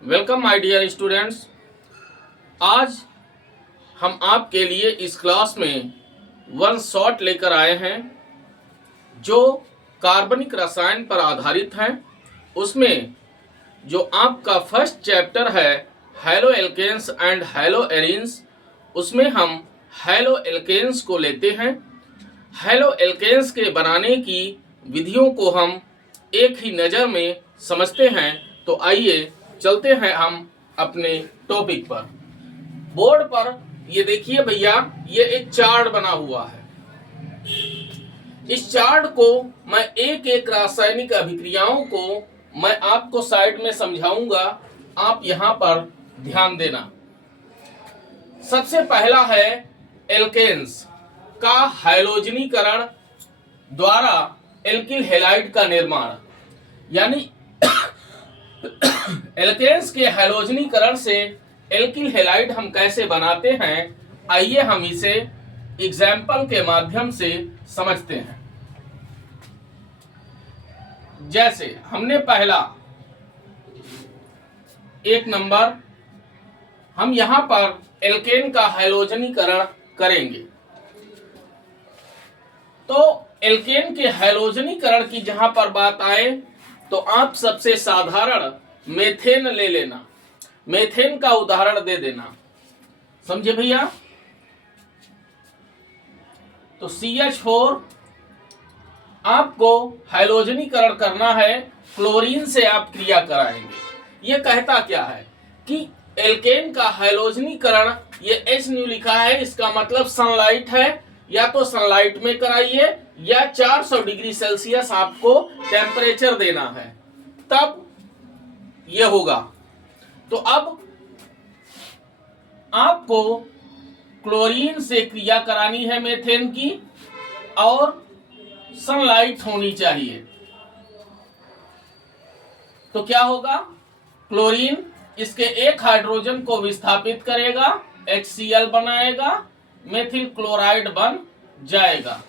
Welcome my dear students. आज हम आपके लिए इस क्लास में वन शॉट लेकर आए हैं जो कार्बनिक रसायन पर आधारित है। उसमें जो आपका फर्स्ट चैप्टर है halo alkanes and halo arenes, उसमें हम हैलो एल्केन्स को लेते हैं। हैलो एल्केन्स के बनाने की विधियों को हम एक ही नज़र में समझते हैं। तो आइए चलते हैं हम अपने टॉपिक पर। बोर्ड पर ये देखिए भैया, ये एक चार्ट बना हुआ है। इस चार्ट को मैं एक एक रासायनिक अभिक्रियाओं को मैं आपको साइड में समझाऊंगा, आप यहां पर ध्यान देना। सबसे पहला है एल्केन्स का हैलोजनीकरण द्वारा एल्किल हैलाइड का निर्माण, यानी एल्केन्स के हैलोजनीकरण से एल्किल हैलाइड हम कैसे बनाते हैं, आइए हम इसे एग्जाम्पल के माध्यम से समझते हैं। जैसे हमने पहला एक नंबर, हम यहां पर एल्केन का हैलोजनीकरण करेंगे। तो एल्केन के हैलोजनीकरण की जहां पर बात आए तो आप सबसे साधारण मेथेन ले लेना, मेथेन का उदाहरण दे देना, समझे भैया। तो CH4 आपको हैलोजनीकरण करना है, क्लोरीन से आप क्रिया कराएंगे। ये कहता क्या है कि एल्केन का हैलोजनीकरण, ये H न्यू लिखा है, इसका मतलब सनलाइट है। या तो सनलाइट में कराइए या 400 डिग्री सेल्सियस आपको टेम्परेचर देना है, तब ये होगा। तो अब आपको क्लोरीन से क्रिया करानी है मेथेन की, और सनलाइट होनी चाहिए। तो क्या होगा, क्लोरीन इसके एक हाइड्रोजन को विस्थापित करेगा, HCl बनाएगा, मेथिल क्लोराइड बन जाएगा।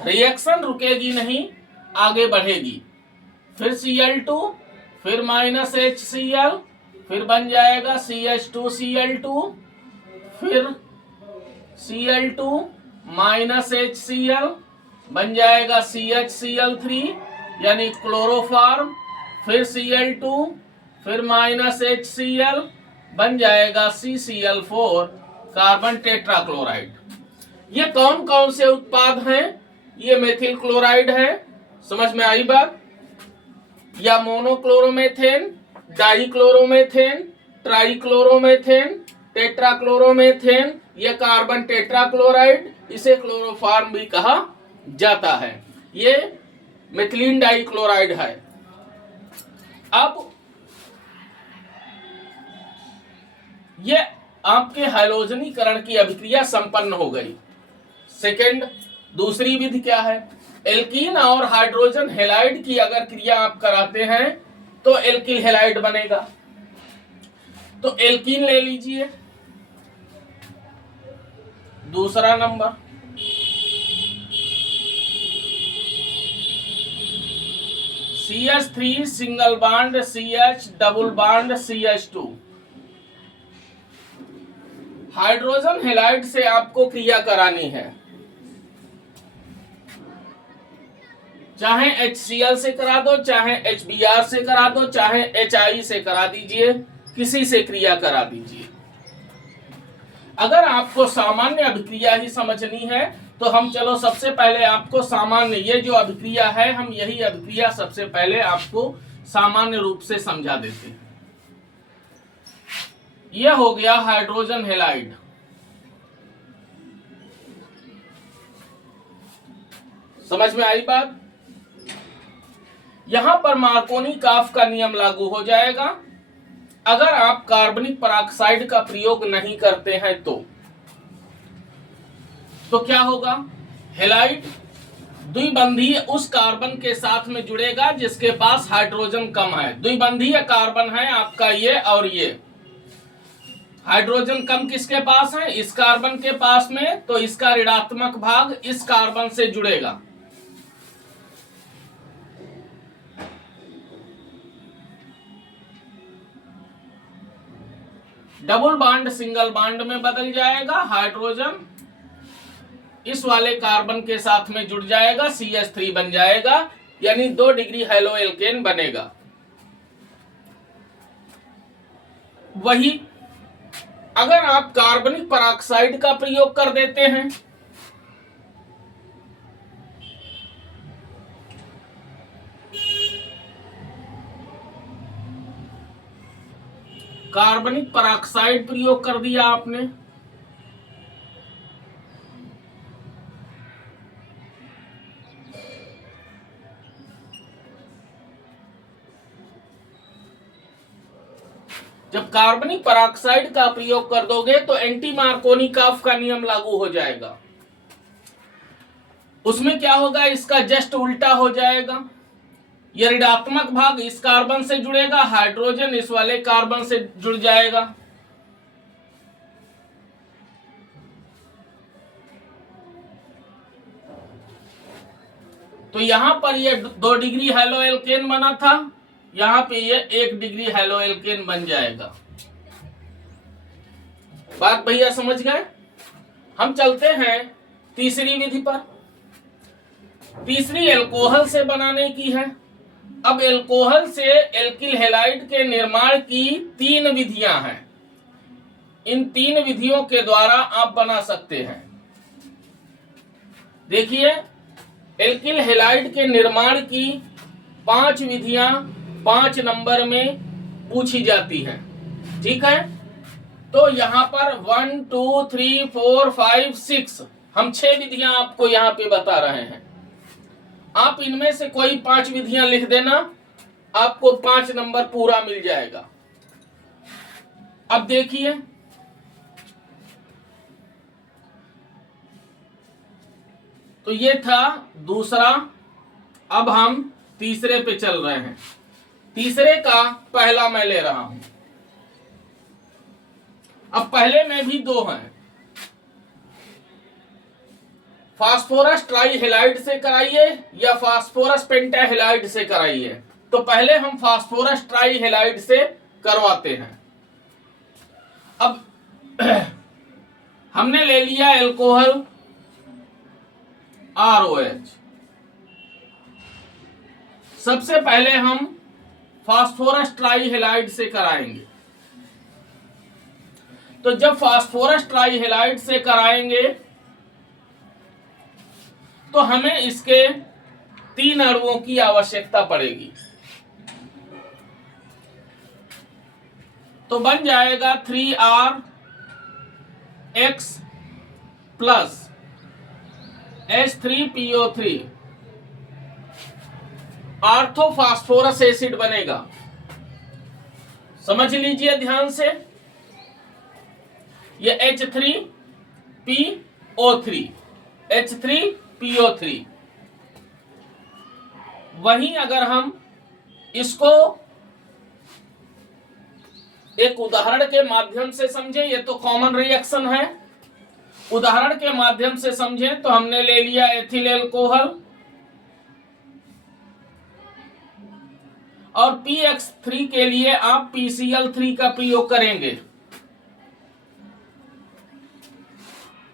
रिएक्शन रुकेगी नहीं, आगे बढ़ेगी। फिर Cl2, फिर -HCl, फिर बन जाएगा CH2Cl2, फिर Cl2 -HCl बन जाएगा CHCl3 यानी क्लोरोफॉर्म, फिर Cl2, फिर -HCl बन जाएगा CCl4 कार्बन टेट्राक्लोराइड। ये कौन कौन से उत्पाद हैं? ये मेथिल क्लोराइड है, समझ में आई बात। या मोनोक्लोरोमेथेन, डाइक्लोरोमेथेन, ट्राइक्लोरोमेथेन, टेट्राक्लोरोमेथेन, ये कार्बन टेट्राक्लोराइड, इसे क्लोरोफॉर्म भी कहा जाता है। ये मेथिलीन डाइक्लोराइड है। अब ये आपके हैलोजनीकरण की अभिक्रिया संपन्न हो गई। सेकंड, दूसरी विधि क्या है? एल्कीन और हाइड्रोजन हैलाइड की अगर क्रिया आप कराते हैं तो एल्किल हैलाइड बनेगा। तो एल्कीन ले लीजिए, दूसरा number. CH3 single bond CH, double bond CH2। Hydrogen halide से आपको क्रिया करानी है, चाहे HCl से करा दो, चाहे HBr से करा दो, चाहे HI से करा दीजिए, किसी से क्रिया करा दीजिए। अगर आपको सामान्य अभिक्रिया ही समझनी है तो हम चलो सबसे पहले आपको सामान्य, ये जो अभिक्रिया है, हम यही अभिक्रिया सबसे पहले आपको सामान्य रूप से समझा देते हैं। यह हो गया हाइड्रोजन हैलाइड। समझ में आई बात। यहां पर मार्कोनी-काफ का नियम लागू हो जाएगा। अगर आप कार्बनिक परऑक्साइड का प्रयोग नहीं करते हैं तो क्या होगा? हैलाइड द्विबंधीय उस कार्बन के साथ में जुड़ेगा जिसके पास हाइड्रोजन कम है। द्विबंधीय कार्बन है आपका ये और ये। हाइड्रोजन कम किसके पास है? इस कार्बन के पास में, तो इसका ऋणात्मक भाग इस कार्बन से जुड़ेगा। डबल बॉन्ड सिंगल बॉन्ड में बदल जाएगा, हाइड्रोजन इस वाले कार्बन के साथ में जुड़ जाएगा, CH3 बन जाएगा, यानी 2 डिग्री हैलो एल्केन बनेगा। वही अगर आप कार्बनिक परऑक्साइड का प्रयोग कर देते हैं, कार्बनिक परऑक्साइड प्रयोग कर दिया आपने, जब कार्बनिक परऑक्साइड का प्रयोग कर दोगे तो एंटी मार्कोनिकॉफ का नियम लागू हो जाएगा। उसमें क्या होगा, इसका जस्ट उल्टा हो जाएगा। ये ऋणात्मक भाग इस कार्बन से जुड़ेगा, हाइड्रोजन इस वाले कार्बन से जुड़ जाएगा। तो यहां पर ये 2 डिग्री हैलो एल्केन बना था, यहां पे ये 1 डिग्री हैलो एल्केन बन जाएगा। बात भैया समझ गए? हम चलते हैं तीसरी विधि पर। तीसरी एल्कोहल से बनाने की है। अब एल्कोहल से एल्किल हैलाइड के निर्माण की 3 विधियां हैं। इन 3 विधियों के द्वारा आप बना सकते हैं। देखिए, एल्किल हैलाइड के निर्माण की 5 विधियां 5 नंबर में पूछी जाती हैं। ठीक है, तो यहां पर 1 2 3 4 5 6 हम 6 विधियां आपको यहां पे बता रहे हैं। आप इनमें से कोई 5 विधियां लिख देना, आपको 5 नंबर पूरा मिल जाएगा। अब देखिए, तो ये था दूसरा। अब हम तीसरे पे चल रहे हैं। तीसरे का पहला मैं ले रहा हूं। अब पहले में भी 2 हैं। फास्फोरस ट्राईहेलाइड से कराइए या फास्फोरस पेंटाहेलाइड से कराइए। तो पहले हम फास्फोरस ट्राईहेलाइड से करवाते हैं। अब हमने ले लिया एल्कोहल ROH। सबसे पहले हम फास्फोरस ट्राईहेलाइड से कराएंगे। तो जब फास्फोरस ट्राईहेलाइड से कराएंगे तो हमें इसके 3 अणुओं की आवश्यकता पड़ेगी। तो बन जाएगा 3RX प्लस H3PO3 आर्थोफास्फोरस एसिड बनेगा। समझ लीजिए ध्यान से, ये H3PO3 वहीं अगर हम इसको एक उदाहरण के माध्यम से समझें, ये तो कॉमन रिएक्शन है, उदाहरण के माध्यम से समझें तो हमने ले लिया एथिल एल्कोहल और PX3 के लिए आप PCl3 का प्रयोग करेंगे।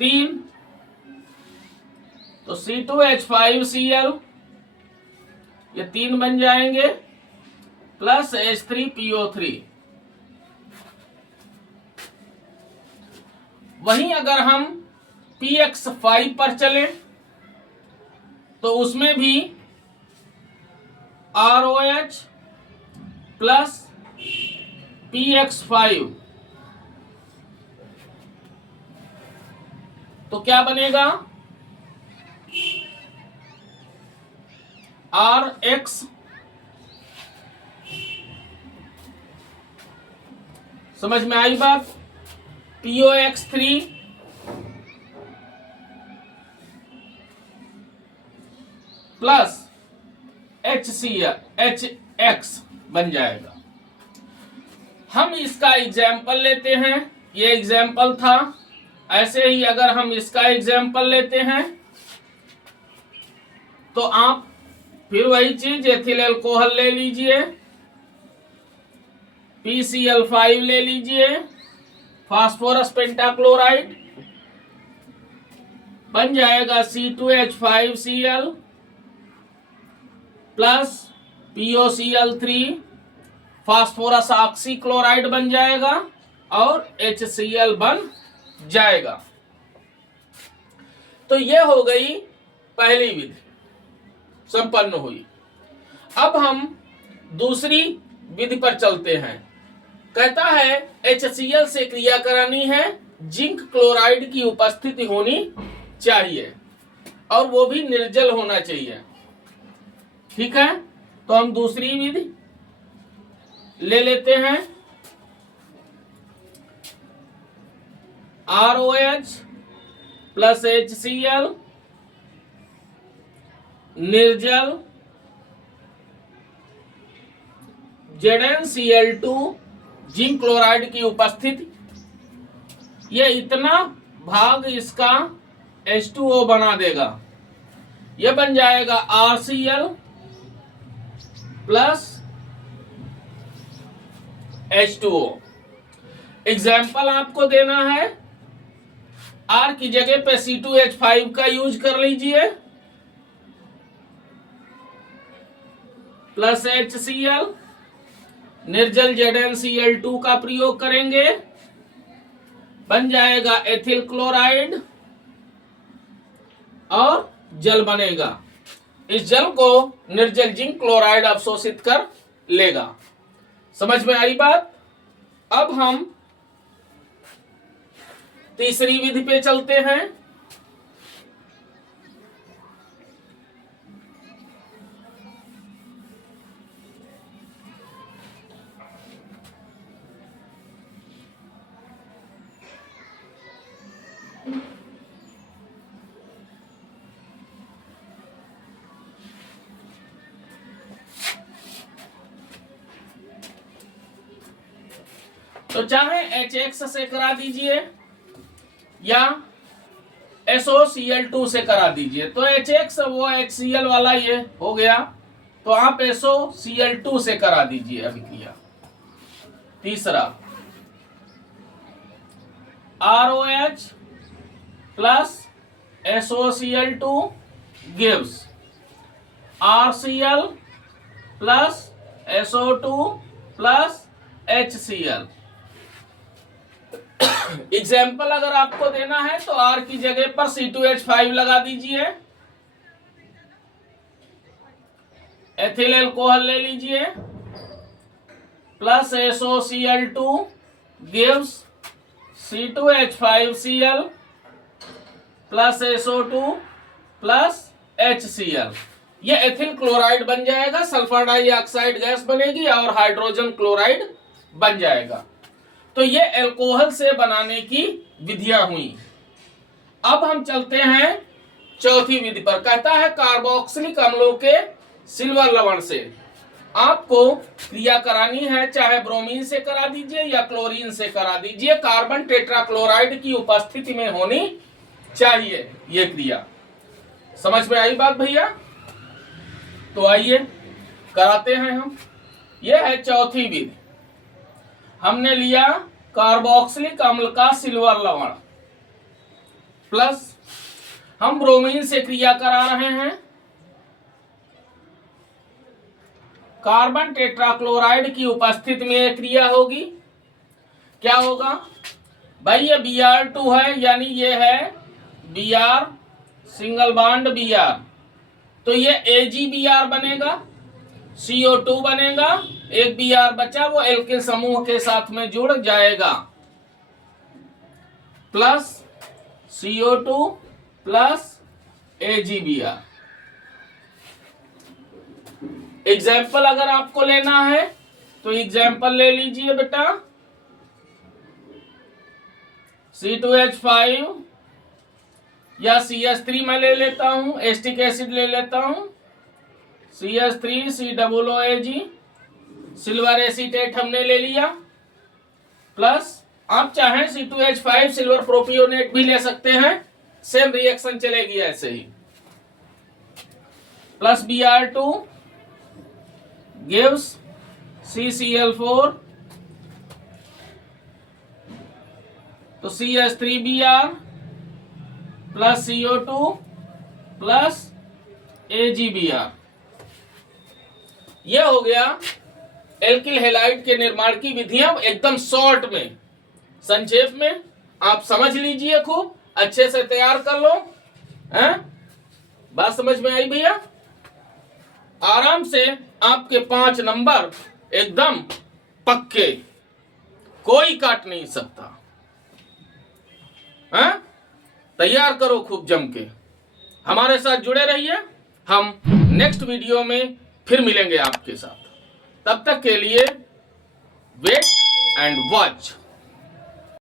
3 तो C2H5Cl ये 3 बन जाएंगे प्लस H3PO3। वहीं अगर हम PX5 पर चलें तो उसमें भी ROH प्लस PX5 तो क्या बनेगा, RX समझ में आई बात, POX3 प्लस HX बन जाएगा। हम इसका एग्जाम्पल लेते हैं, ये एग्जाम्पल था। ऐसे ही अगर हम इसका एग्जाम्पल लेते हैं तो आप फिर वही चीज एथिल एल्कोहल ले लीजिए, PCl5 ले लीजिए फास्फोरस पेंटाक्लोराइड बन जाएगा C2H5Cl plus POCl3, phosphorus oxychloride बन जाएगा और HCl बन जाएगा। तो ये हो गई पहली विधि, संपन्न हुई। अब हम दूसरी विधि पर चलते हैं। कहता है HCl से क्रिया करानी है, जिंक क्लोराइड की उपस्थिति होनी चाहिए और वो भी निर्जल होना चाहिए। ठीक है, तो हम दूसरी विधि ले लेते हैं। ROH प्लस HCl निर्जल ZnCl2 जिंक क्लोराइड की उपस्थिति, ये इतना भाग इसका H2O बना देगा, ये बन जाएगा RCl प्लस H2O। एग्जाम्पल आपको देना है, R की जगह पे C2H5 का यूज कर लीजिए प्लस HCl, निर्जल ZnCl2 का प्रयोग करेंगे, बन जाएगा एथिल क्लोराइड और जल बनेगा। इस जल को निर्जल जिंक क्लोराइड अवशोषित कर लेगा। समझ में आई बात? अब हम तीसरी विधि पे चलते हैं। तो चाहे HX से करा दीजिए या SOCl2 से करा दीजिए। तो HX वो HCl वाला ये हो गया, तो आप SOCl2 से करा दीजिए अभिक्रिया। तीसरा ROH plus SOCl2 gives RCl plus SO2 plus HCl। Example अगर आपको देना है तो R की जगह पर C2H5 लगा दीजिए, एथिल अल्कोहल ले लीजिए plus SOCl2 gives C2H5Cl plus SO2 plus HCl। ये एथिल क्लोराइड बन जाएगा, सल्फर डाइऑक्साइड गैस बनेगी और हाइड्रोजन क्लोराइड बन जाएगा। तो ये अल्कोहल से बनाने की विधियां हुई। अब हम चलते हैं चौथी विधि पर। कहता है कार्बोक्सिलिक अम्लों के सिल्वर लवण से आपको क्रिया करानी है, चाहे ब्रोमीन से करा दीजिए या क्लोरीन से करा दीजिए, कार्बन टेट्राक्लोराइड की उपस्थिति में होनी चाहिए ये क्रिया। समझ में आई बात भैया? तो आइए कराते हैं हम। यह है चौथी विधि। हमने लिया कार्बोक्सिलिक अम्ल का सिल्वर लवण प्लस हम ब्रोमीन से क्रिया करा रहे हैं, कार्बन टेट्राक्लोराइड की उपस्थिति में यह क्रिया होगी। क्या होगा भाई? ये Br2 है, यानी ये है Br सिंगल बॉन्ड Br, तो ये AgBr बनेगा, CO2 बनेगा, एक Br बचा वो एल्किल समूह के साथ में जुड़ जाएगा, plus CO2 plus AgBr। Example अगर आपको लेना है तो एग्जाम्पल ले लीजिए बेटा, C2H5 या CH3 मैं ले लेता हूं, एस्टिक एसिड ले लेता हूं, CH3 COOAG, सिल्वर एसीटेट हमने ले लिया, प्लस आप चाहें C2H5 सिल्वर प्रोपियोनेट भी ले सकते हैं, सेम रिएक्शन चलेगी ऐसे ही, प्लस Br2 gives CCl4 तो CH3Br plus CO2 plus AgBr। यह हो गया एल्किल हैलाइड के निर्माण की विधियां एकदम शॉर्ट में, संक्षेप में आप समझ लीजिए, खूब अच्छे से तैयार कर लो। हैं? बात समझ में आई भैया? आराम से आपके 5 नंबर एकदम पक्के, कोई काट नहीं सकता। हैं? तैयार करो खूब जम के, हमारे साथ जुड़े रहिए। हम नेक्स्ट वीडियो में फिर मिलेंगे आपके साथ। तब तक के लिए वेट एंड वॉच।